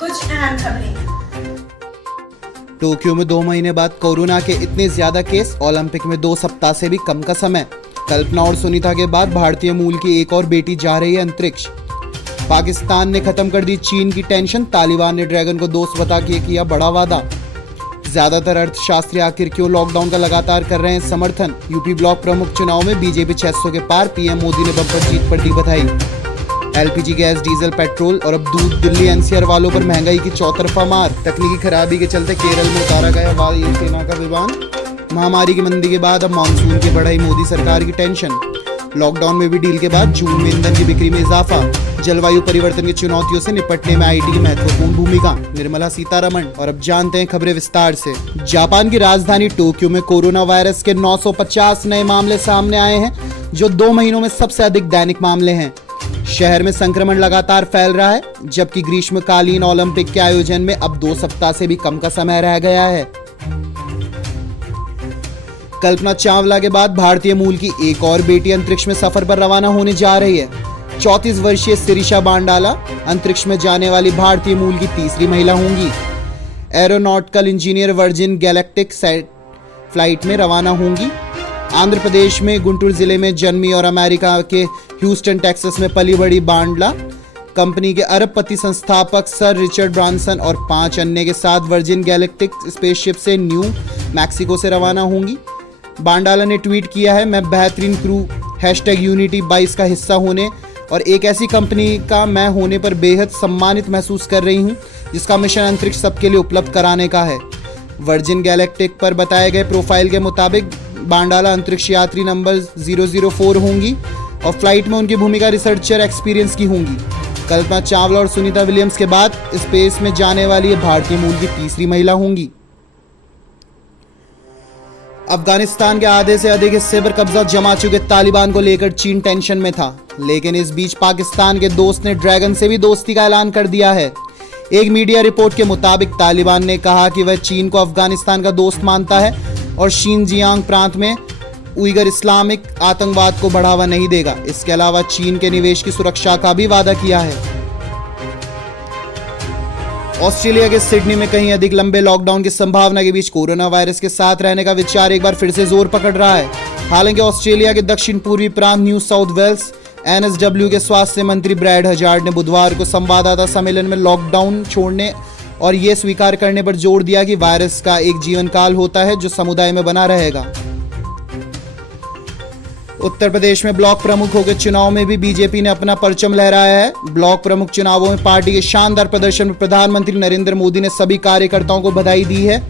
कुछ अहम खबरें। टोक्यो में 2 महीने बाद कोरोना के इतने ज्यादा केस, ओलंपिक में 2 सप्ताह से भी कम का समय। कल्पना और सुनीता के बाद भारतीय मूल की एक और बेटी जा रही है अंतरिक्ष। पाकिस्तान ने खत्म कर दी चीन की टेंशन, तालिबान ने ड्रैगन को दोस्त बता के किया बड़ा वादा। ज्यादातर अर्थशास्त्री आखिर क्यों लॉकडाउन का लगातार कर रहे हैं समर्थन। यूपी ब्लॉक प्रमुख चुनाव में बीजेपी 600 के पार, पीएम मोदी ने बम्पर जीत पर दी बधाई। एलपीजी गैस, डीजल, पेट्रोल और अब दूध, दिल्ली एनसीआर वालों पर महंगाई की चौतरफा मार। तकनीकी खराबी के चलते केरल में उतारा गया वायुसेना का विमान। महामारी की मंदी के बाद अब मानसून की बढ़ाई मोदी सरकार की टेंशन। लॉकडाउन में भी डील के बाद जून में ईंधन की बिक्री में इजाफा। जलवायु परिवर्तन की चुनौतियों से निपटने में आईटी की महत्वपूर्ण भूमिका, निर्मला सीतारमण। और अब जानते हैं खबरें विस्तार से। जापान की राजधानी टोक्यो में कोरोना वायरस के 950 नए मामले सामने आए हैं, जो 2 महीनों में सबसे अधिक दैनिक मामले हैं। शहर में संक्रमण लगातार फैल रहा है, जबकि ग्रीष्मकालीन ओलंपिक के आयोजन में अब 2 सप्ताह से भी कम का समय रह गया है। कल्पना चावला के बाद भारतीय मूल की एक और बेटी अंतरिक्ष में सफर पर रवाना होने जा रही है। 34 वर्षीय शिरीषा बांडाला अंतरिक्ष में जाने वाली भारतीय मूल की तीसरी महिला होंगी। Aeronautical engineer virgin galactic flight में रवाना होंगी। आंध्र प्रदेश में गुंटूर जिले में जन्मी और अमेरिका के ह्यूस्टन टेक्सास में पली बड़ी बांडला कंपनी के अरबपति संस्थापक सर रिचर्ड ब्रांसन और 5 अन्य के साथ वर्जिन गैलेक्टिक स्पेसशिप से न्यू मैक्सिको से रवाना होंगी। बांडाला ने ट्वीट किया है, मैं बेहतरीन क्रू #Unity22 का हिस्सा होने और एक ऐसी कंपनी का मैं होने पर बेहद सम्मानित महसूस कर रही हूं, जिसका मिशन अंतरिक्ष सबके लिए उपलब्ध कराने का है। वर्जिन गैलेक्टिक पर बताए गए प्रोफाइल के मुताबिक बांडाला अंतरिक्ष यात्री नंबर 004 होंगी और फ्लाइट में उनकी भूमिका रिसर्चर एक्सपीरियंस की होंगी। कल्पना चावला और सुनीता विलियम्स के बाद स्पेस में जाने वाली ये भारतीय मूल की तीसरी महिला होंगी। अफगानिस्तान के आधे से अधिक हिस्से पर कब्जा जमा चुके तालिबान को लेकर चीन टेंशन में था, लेकिन इस बीच पाकिस्तान के दोस्त ने ड्रैगन से भी दोस्ती का ऐलान कर दिया है। एक मीडिया रिपोर्ट के मुताबिक तालिबान ने कहा कि वह चीन को अफगानिस्तान का दोस्त मानता है और शिनजियांग प्रांत में उइगर इस्लामिक आतंकवाद को बढ़ावा नहीं देगा। इसके अलावा चीन के निवेश की सुरक्षा का भी वादा किया है। ऑस्ट्रेलिया के सिडनी में कहीं अधिक लंबे लॉकडाउन की संभावना के बीच कोरोना वायरस के साथ रहने का विचार एक बार फिर से जोर पकड़ रहा है। हालांकि ऑस्ट्रेलिया के दक्षिण पूर्वी प्रांत न्यू साउथ वेल्स NSW के स्वास्थ्य मंत्री ब्रैड हजार्ड ने बुधवार को संवाददाता सम्मेलन में लॉकडाउन छोड़ने और ये स्वीकार करने पर जोर दिया कि वायरस का एक जीवन काल होता है जो समुदाय में बना रहेगा। उत्तर प्रदेश में ब्लॉक प्रमुखों के चुनाव में भी बीजेपी ने अपना परचम लहराया है। ब्लॉक प्रमुख चुनावों में पार्टी के शानदार प्रदर्शन में प्रधानमंत्री नरेंद्र मोदी ने सभी कार्यकर्ताओं को बधाई दी है।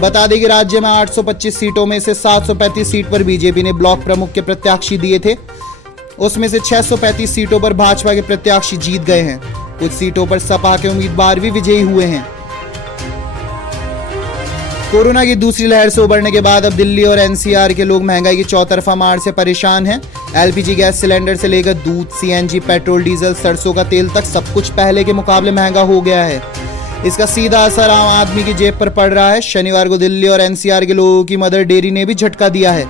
बता दें कि राज्य में 825 सीटों में से 735 सीट पर बीजेपी ने ब्लॉक प्रमुख के प्रत्याशी दिए थे। उसमें से 635 सीटों पर भाजपा के प्रत्याशी जीत गए हैं। कुछ सीटों पर सपा के उम्मीदवार भी विजयी हुए हैं। कोरोना की दूसरी लहर से उबरने के बाद अब दिल्ली और एनसीआर के लोग महंगाई की चौतरफा मार से परेशान हैं। एलपीजी गैस सिलेंडर से लेकर दूध, सीएनजी, पेट्रोल, डीजल, सरसों का तेल तक सब कुछ पहले के मुकाबले महंगा हो गया है। इसका सीधा असर आम आदमी की जेब पर पड़ रहा है। शनिवार को दिल्ली और एनसीआर के लोगों की मदर डेयरी ने भी झटका दिया है।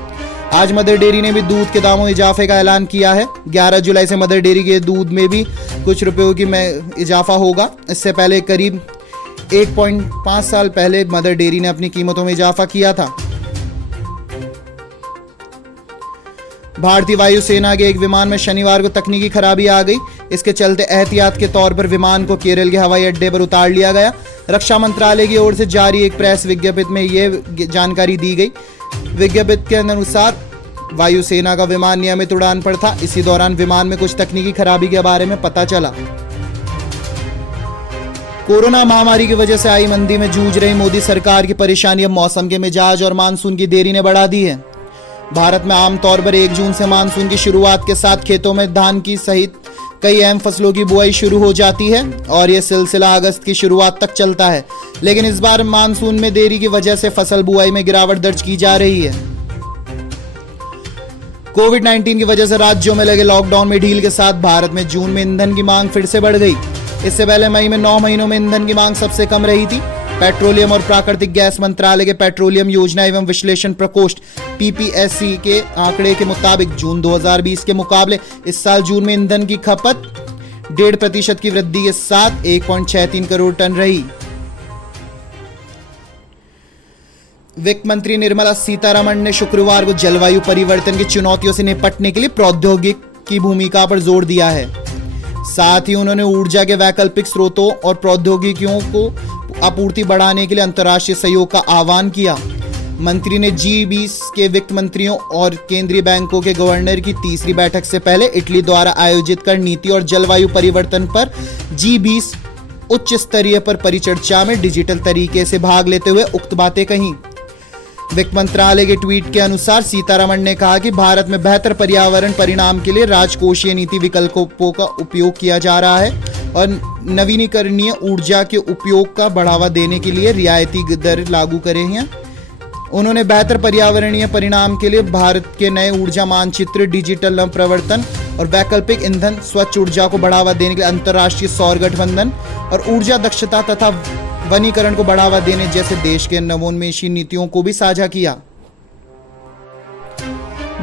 आज मदर डेयरी ने भी दूध के दामों में इजाफे का ऐलान किया है। 11 जुलाई से मदर डेयरी के दूध में भी कुछ रुपयों की इजाफा होगा। इससे पहले करीब 1.5 साल पहले मदर डेयरी ने अपनी कीमतों में इजाफा किया था। भारतीय वायुसेना के एक विमान में शनिवार को तकनीकी खराबी आ गई। इसके चलते एहतियात के तौर पर विमान को केरल के हवाई अड्डे पर उतार लिया गया। रक्षा मंत्रालय की ओर से जारी एक प्रेस विज्ञप्ति में यह जानकारी दी गई। विज्ञप्ति के अनुसार वायुसेना का विमान नियमित उड़ान पर था। इसी दौरान विमान में कुछ तकनीकी खराबी के बारे में पता चला। कोरोना महामारी की वजह से आई मंदी में जूझ रही मोदी सरकार की परेशानी अब मौसम के मिजाज और मानसून की देरी ने बढ़ा दी है। भारत में आमतौर पर 1 जून से मानसून की शुरुआत के साथ खेतों में धान की सहित कई अहम फसलों की बुआई शुरू हो जाती है और यह सिलसिला अगस्त की शुरुआत तक चलता है। लेकिन इस बार मानसून में देरी की वजह से फसल बुआई में गिरावट दर्ज की जा रही है। कोविड-19 की वजह से राज्यों में लगे लॉकडाउन में ढील के साथ भारत में जून में ईंधन की मांग फिर से बढ़ गई। इससे पहले मई में 9 महीनों में ईंधन की मांग सबसे कम रही थी। पेट्रोलियम और प्राकृतिक गैस मंत्रालय के पेट्रोलियम योजना एवं विश्लेषण प्रकोष्ठ PPSC के आंकड़े के मुताबिक जून 2020 के मुकाबले इस साल जून में ईंधन की खपत 1.5% की वृद्धि के साथ 1.63 करोड़ टन रही। वित्त मंत्री निर्मला सीतारमण ने शुक्रवार को जलवायु परिवर्तन की चुनौतियों से निपटने के लिए प्रौद्योगिकी की भूमिका पर जोर दिया है। साथ ही उन्होंने ऊर्जा के वैकल्पिक स्रोतों और प्रौद्योगिकियों को आपूर्ति बढ़ाने के लिए अंतर्राष्ट्रीय सहयोग का आह्वान किया। मंत्री ने G20 के वित्त मंत्रियों और केंद्रीय बैंकों के गवर्नर की तीसरी बैठक से पहले इटली द्वारा आयोजित कर नीति और जलवायु परिवर्तन पर G20 उच्च स्तरीय पर परिचर्चा में डिजिटल तरीके से भाग लेते हुए उक्त बातें कहीं। वित्त मंत्रालय के ट्वीट के अनुसार सीतारमण ने कहा कि भारत में बेहतर पर्यावरण परिणाम के लिए राजकोषीय नीति विकल्पों का उपयोग किया जा रहा है और नवीनीकरणीय ऊर्जा के उपयोग का बढ़ावा देने के लिए रियायती दर लागू करे हैं। उन्होंने बेहतर पर्यावरणीय परिणाम के लिए भारत के नए ऊर्जा मानचित्र, डिजिटल नवप्रवर्तन और वैकल्पिक ईंधन, स्वच्छ ऊर्जा को बढ़ावा देने के लिए अंतर्राष्ट्रीय सौर गठबंधन और ऊर्जा दक्षता तथा वनीकरण को बढ़ावा देने जैसे देश के नवोन्मेषी नीतियों को भी साझा किया।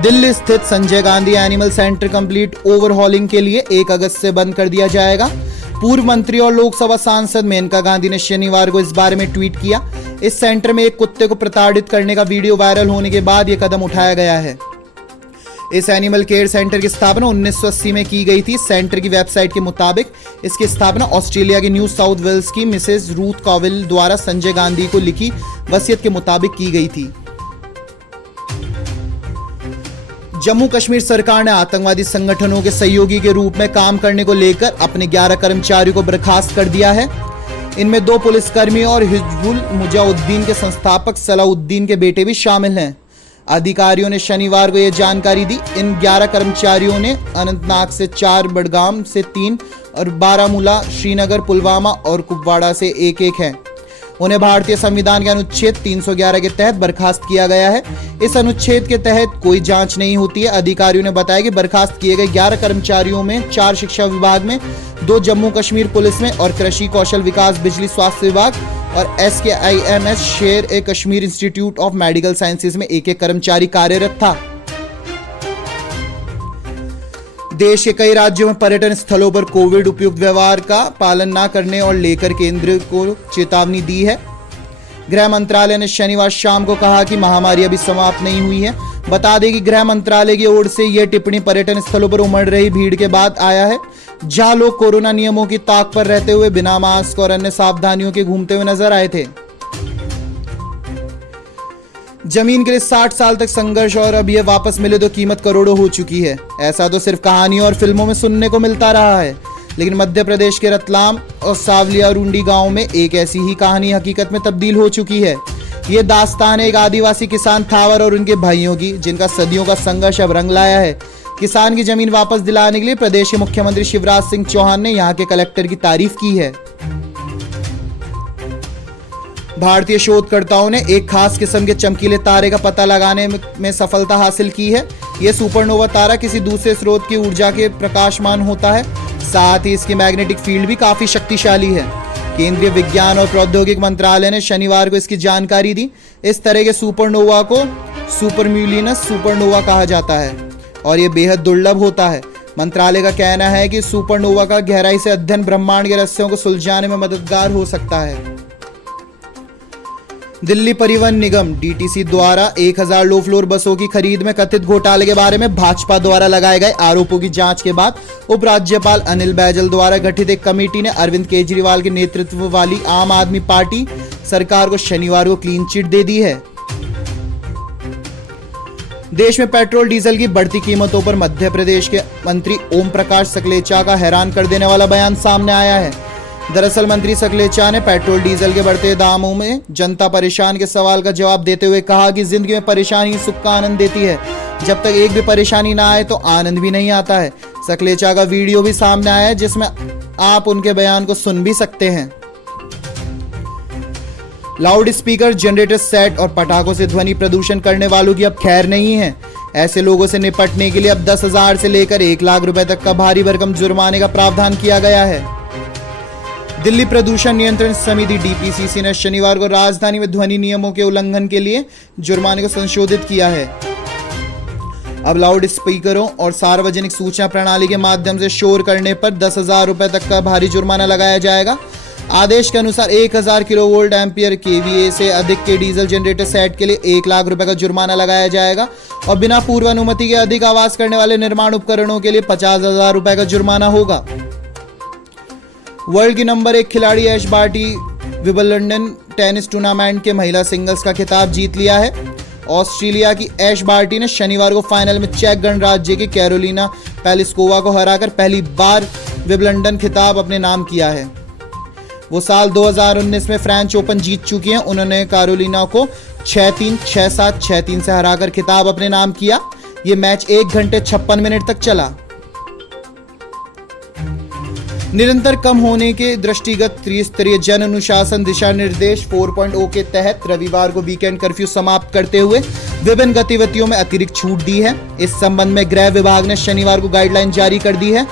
दिल्ली स्थित Sanjay Gandhi animal centre complete overhauling के लिए 1 अगस्त से बंद कर दिया जाएगा। पूर्व मंत्री और लोकसभा सांसद मेनका गांधी ने शनिवार को इस बारे में ट्वीट किया। इस सेंटर में एक कुत्ते को प्रताड़ित करने का वीडियो वायरल होने के बाद यह कदम उठाया गया है। इस एनिमल केयर सेंटर की स्थापना 1980 में की गई थी। सेंटर की वेबसाइट के मुताबिक इसकी स्थापना ऑस्ट्रेलिया के न्यू साउथ वेल्स की मिसेज रूथ कॉविल द्वारा संजय गांधी को लिखी वसीयत के मुताबिक की गई थी। जम्मू कश्मीर सरकार ने आतंकवादी संगठनों के सहयोगी के रूप में काम करने को लेकर अपने 11 कर्मचारियों को बर्खास्त कर दिया है। इनमें 2 पुलिसकर्मी और हिजबुल मुजाहिदीन के संस्थापक सलाउद्दीन के बेटे भी शामिल हैं। अधिकारियों ने शनिवार को यह जानकारी दी। इन 11 कर्मचारियों ने अनंतनाग से 4, बडगाम से 3 और बारामूला, श्रीनगर, पुलवामा और कुपवाड़ा से 1-1 हैं। उन्हें भारतीय संविधान के अनुच्छेद 311 के तहत बर्खास्त किया गया है। इस अनुच्छेद के तहत कोई जांच नहीं होती है। अधिकारियों ने बताया कि बर्खास्त किए गए 11 कर्मचारियों में 4 शिक्षा विभाग में, 2 जम्मू कश्मीर पुलिस में और कृषि, कौशल विकास, बिजली, स्वास्थ्य विभाग और SKIMS Sher e Kashmir institute of medical sciences में 1-1 कर्मचारी कार्यरत था। देश के कई राज्यों में पर्यटन स्थलों पर कोविड उपयुक्त व्यवहार का पालन न करने और लेकर केंद्र को चेतावनी दी है। गृह मंत्रालय ने शनिवार शाम को कहा कि महामारी अभी समाप्त नहीं हुई है। बता दें कि गृह मंत्रालय की ओर से यह टिप्पणी पर्यटन स्थलों पर उमड़ रही भीड़ के बाद आया है, जहां लोग कोरोना नियमों की ताक पर रहते हुए बिना मास्क और अन्य सावधानियों के घूमते हुए नजर आए थे। जमीन के लिए 60 साल तक संघर्ष और अब यह वापस मिले तो कीमत करोड़ों हो चुकी है। ऐसा तो सिर्फ कहानियों और फिल्मों में सुनने को मिलता रहा है, लेकिन मध्य प्रदेश के रतलाम और सावलिया रुंडी गांव में एक ऐसी ही कहानी हकीकत में तब्दील हो चुकी है। ये दास्तान है एक आदिवासी किसान थावर और उनके भाइयों की, जिनका सदियों का संघर्ष अब रंग लाया है। किसान की जमीन वापस दिलाने के लिए प्रदेश के मुख्यमंत्री शिवराज सिंह चौहान ने यहां के कलेक्टर की तारीफ की है। भारतीय शोधकर्ताओं ने एक खास किस्म के चमकीले तारे का पता लगाने में सफलता हासिल की है। यह सुपरनोवा तारा किसी दूसरे स्रोत की ऊर्जा के प्रकाशमान होता है। साथ ही इसकी मैग्नेटिक फील्ड भी काफी शक्तिशाली है। केंद्रीय विज्ञान और प्रौद्योगिकी मंत्रालय ने शनिवार को इसकी जानकारी दी। इस तरह के सुपरनोवा को सुपरम्यूलिनस सुपरनोवा कहा जाता है और यह बेहद दुर्लभ होता है। मंत्रालय का कहना है कि सुपरनोवा का गहराई से अध्ययन ब्रह्मांड के रहस्यों को सुलझाने में मददगार हो सकता है। दिल्ली परिवहन निगम DTC द्वारा 1000 लो फ्लोर बसों की खरीद में कथित घोटाले के बारे में भाजपा द्वारा लगाए गए आरोपों की जांच के बाद उपराज्यपाल अनिल बैजल द्वारा गठित एक कमेटी ने अरविंद केजरीवाल के नेतृत्व वाली आम आदमी पार्टी सरकार को शनिवार को क्लीन चिट दे दी है। देश में पेट्रोल डीजल की बढ़ती कीमतों पर मध्य प्रदेश के मंत्री ओम प्रकाश सकलेचा का हैरान कर देने वाला बयान सामने आया है। दरअसल मंत्री सकलेचा ने पेट्रोल डीजल के बढ़ते दामों में जनता परेशान के सवाल का जवाब देते हुए कहा कि जिंदगी में परेशानी सुख का आनंद देती है। जब तक एक भी परेशानी ना आए तो आनंद भी नहीं आता है। सकलेचा का वीडियो भी सामने आया है, जिसमें आप उनके बयान को सुन भी सकते हैं। लाउड स्पीकर, जनरेटर सेट और पटाखों से ध्वनि प्रदूषण करने वालों की अब खैर नहीं है। ऐसे लोगों से निपटने के लिए अब 10,000 से लेकर 1 लाख रुपए तक का भारी भरकम जुर्माने का प्रावधान किया गया है। दिल्ली प्रदूषण नियंत्रण समिति DPCC ने शनिवार को राजधानी में ध्वनि नियमों के उल्लंघन के लिए जुर्माने को संशोधित किया है। अब लाउड स्पीकरों और सार्वजनिक सूचना प्रणाली के माध्यम से शोर करने पर 10,000 रुपए तक का भारी जुर्माना लगाया जाएगा। आदेश के अनुसार 1000 किलोवोल्ट एम्पियर केवीए से अधिक के डीजल जनरेटर सेट के लिए 1 लाख रुपए का जुर्माना लगाया जाएगा और बिना पूर्व अनुमति के अधिक आवाज करने वाले निर्माण उपकरणों के लिए 50,000 रुपए का जुर्माना होगा। वर्ल्ड की नंबर 1 खिलाड़ी Ash Barty Wimbledon tennis tournament के महिला सिंगल्स का खिताब जीत लिया है। ऑस्ट्रेलिया की ऐश बार्टी ने शनिवार को फाइनल में चेक गणराज्य की कैरोलिना प्लिस्कोवा को हराकर पहली बार विंबलडन खिताब अपने नाम किया है। वो साल 2019 में फ्रेंच ओपन जीत चुकी हैं। उन्होंने कैरोलिना को 6-3, 6-7, 6-3 से हराकर खिताब अपने नाम किया। ये मैच 1 घंटे 56 मिनट तक चला। निरंतर कम होने के दृष्टिगत त्रिस्तरीय जन अनुशासन दिशा निर्देश 4.0 के तहत रविवार को वीकेंड कर्फ्यू समाप्त करते हुए विभिन्न गतिविधियों में अतिरिक्त छूट दी है। इस संबंध में गृह विभाग ने शनिवार को गाइडलाइन जारी कर दी है,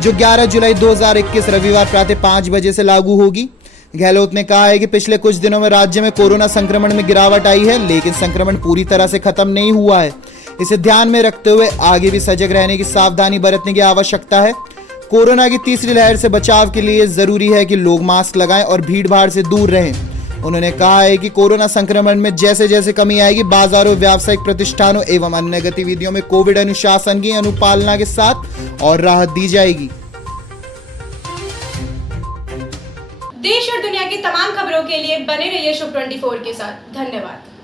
जो 11 जुलाई 2021 रविवार प्रातः 5 बजे से लागू होगी। गहलोत ने कहा है कि पिछले कुछ दिनों में राज्य में कोरोना संक्रमण में गिरावट आई है, लेकिन संक्रमण पूरी तरह से खत्म नहीं हुआ है। इसे ध्यान में रखते हुए आगे भी सजग रहने की सावधानी बरतने की आवश्यकता है। कोरोना की तीसरी लहर से बचाव के लिए जरूरी है कि लोग मास्क लगाएं और भीड़ भाड़ से दूर रहें। उन्होंने कहा है कि कोरोना संक्रमण में जैसे जैसे कमी आएगी, बाजारों, व्यावसायिक प्रतिष्ठानों एवं अन्य गतिविधियों में कोविड अनुशासन की अनुपालना के साथ और राहत दी जाएगी। देश और दुनिया की तमाम खबरों के लिए बने रहिए शुभ 24 के साथ। धन्यवाद।